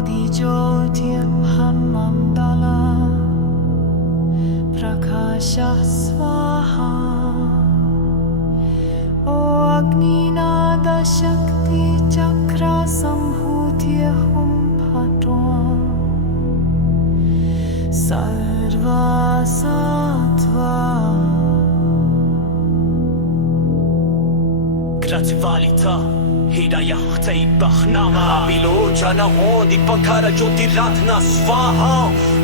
बोधिज्योतिर्मण्डला प्रकाशः स्वाहा ओ अग्निनादशक्तिचक्रसम्भूतिर्हुं फट्वा सर्वा सात्वा. Grazie valita Hidayah Taibakhnama Bilochana Hodi Pankara Jyotiratna Swaha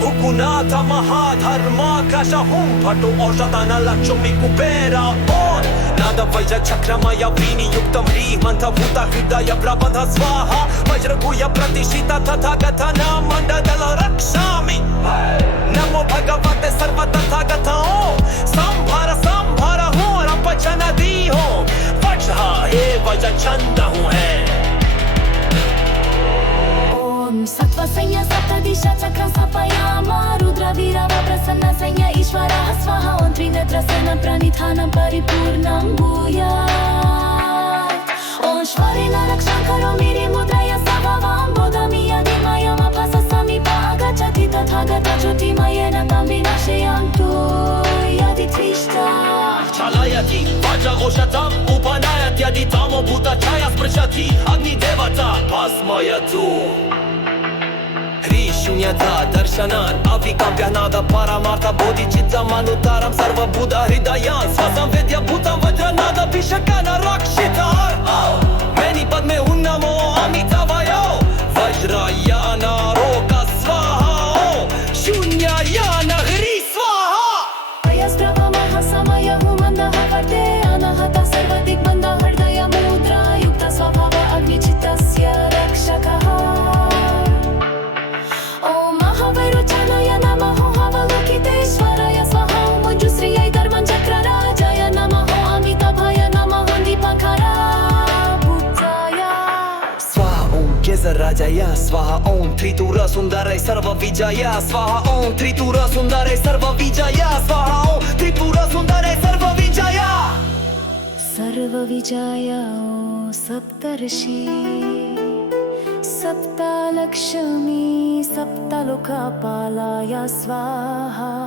Hukunata Mahadharma Kashahum Patu Orshatana Lakshmi Kubera On Nada Vaja Chakramaya Vini Yuktam Ri Manta Bhuta Hridaya Prabandha Swaha Vajraguya Pratishita Tathagatana Mandadala Rakshami Namo Bhagavate Sarva Tathagatao Sambhara Sambhara Ho Rapachana Diho Vajra He Vaja Chanda Hu Hai Om Sattva Sanya Saptadisha Chakram Sapayama Rudra Virava Prasanna Sanya Ishvara Swaha Om Trinedra Sena Pranithanam Paripurnam Bhuyat Om Shvarena Raksham Karomiri Mudraya Sabhavam Bodhami Adimayam Apasa Samipa Agachati Tathagata Jyotimayena Tam Vinashayantu Yadi Trishta Chalayati Vajra Goshatam Upanayati Aditamo Bhuta Chaya Sprachati Agni Devata Pasmayatu Shunyata darshanat Avikampya nada paramartha bodhicitta manutaram sarva buddha hridayan Swasam vedya bhutam vajra nada vishakana rakshitar Meni padme unnamo amitavayo Vajrayana roka swaha Shunyayana hri swaha Ayasprava mahasamaya humandaha varte Anahata sarvadik banda hridaya mudra Yukta svabhava agnichittasya rakshakaha Rajaya Swaha Om Tritura Sundarai Sarva Vijaya Swaha Om Tritura Sundarai Sarva Vijaya Swaha Om Tritura Sundarai Sarva Vijaya Sarva Vijaya O Saptarshi Sapta Lakshmi Sapta Lokapalaya Swaha